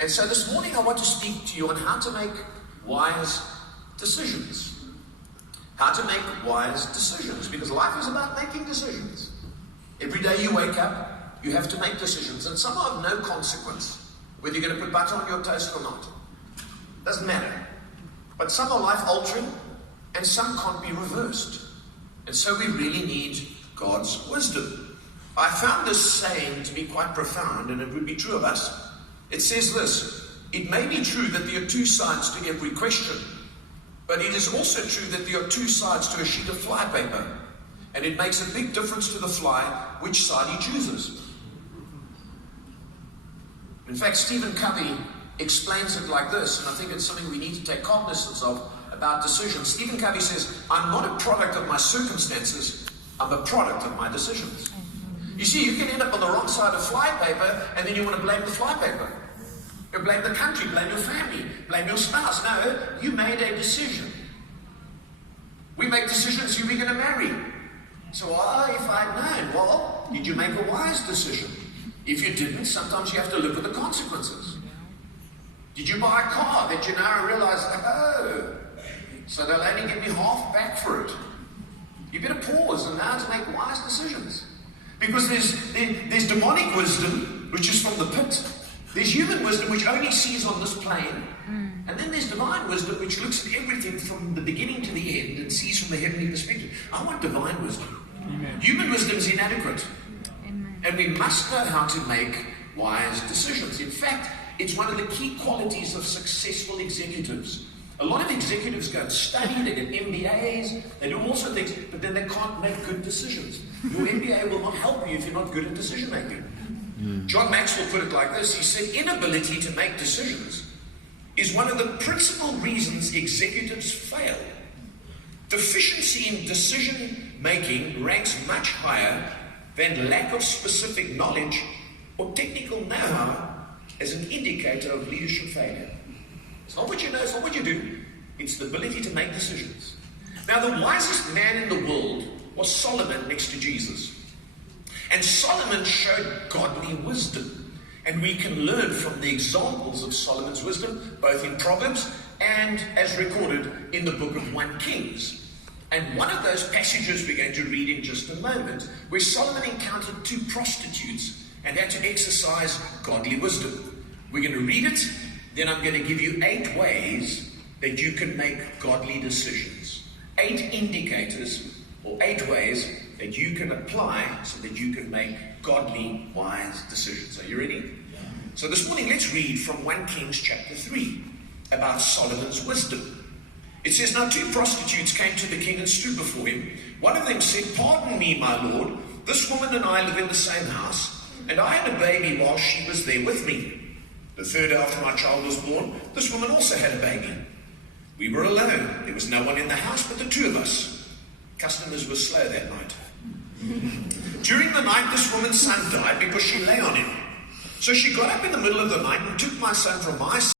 And so this morning I want to speak to you on how to make wise decisions. How to make wise decisions, because life is about making decisions. Every day you wake up, you have to make decisions, and some are of no consequence, whether you're going to put butter on your toast or not. Doesn't matter. But some are life-altering, and some can't be reversed. And so we really need God's wisdom. I found this saying to be quite profound, and it would be true of us. It says this: it may be true that there are two sides to every question, but it is also true that there are two sides to a sheet of flypaper, and it makes a big difference to the fly which side he chooses. In fact, Stephen Covey explains it like this, and I think it's something we need to take cognizance of about decisions. Stephen Covey says, I'm not a product of my circumstances, I'm a product of my decisions. You see, you can end up on the wrong side of flypaper, and then you want to blame the flypaper. You blame the country, blame your family, blame your spouse. No, you made a decision. We make decisions who we're going to marry. So, if I'd known, well, did you make a wise decision? If you didn't, sometimes you have to live with the consequences. Did you buy a car that you now realize, so they'll only give me half back for it? You better pause and now to make wise decisions. Because there's demonic wisdom, which is from the pit. There's human wisdom, which only sees on this plane. And then there's divine wisdom, which looks at everything from the beginning to the end and sees from the heavenly perspective. I want divine wisdom. Amen. Human wisdom is inadequate. Amen. And we must know how to make wise decisions. In fact, it's one of the key qualities of successful executives. A lot of executives go and study, they get MBAs, they do all sorts of things, but then they can't make good decisions. Your MBA will not help you if you're not good at decision making. John Maxwell put it like this. He said, inability to make decisions is one of the principal reasons executives fail. Deficiency in decision making ranks much higher than lack of specific knowledge or technical know-how as an indicator of leadership failure. It's not what you know, it's not what you do. It's the ability to make decisions. Now, the wisest man in the world was Solomon next to Jesus. And Solomon showed godly wisdom. And we can learn from the examples of Solomon's wisdom, both in Proverbs and as recorded in the book of 1 Kings. And one of those passages we're going to read in just a moment, where Solomon encountered two prostitutes and had to exercise godly wisdom. We're going to read it, then I'm going to give you 8 ways that you can make godly decisions. 8 indicators or 8 ways that you can apply so that you can make godly, wise decisions. Are you ready? So this morning, let's read from 1 Kings chapter 3 about Solomon's wisdom. It says, now 2 prostitutes came to the king and stood before him. One of them said, pardon me, my lord, this woman and I live in the same house, and I had a baby while she was there with me. The third after my child was born, this woman also had a baby. We were alone. There was no one in the house but the 2 of us. Customers were slow that night. During the night, this woman's son died because she lay on him. So she got up in the middle of the night and took my son from my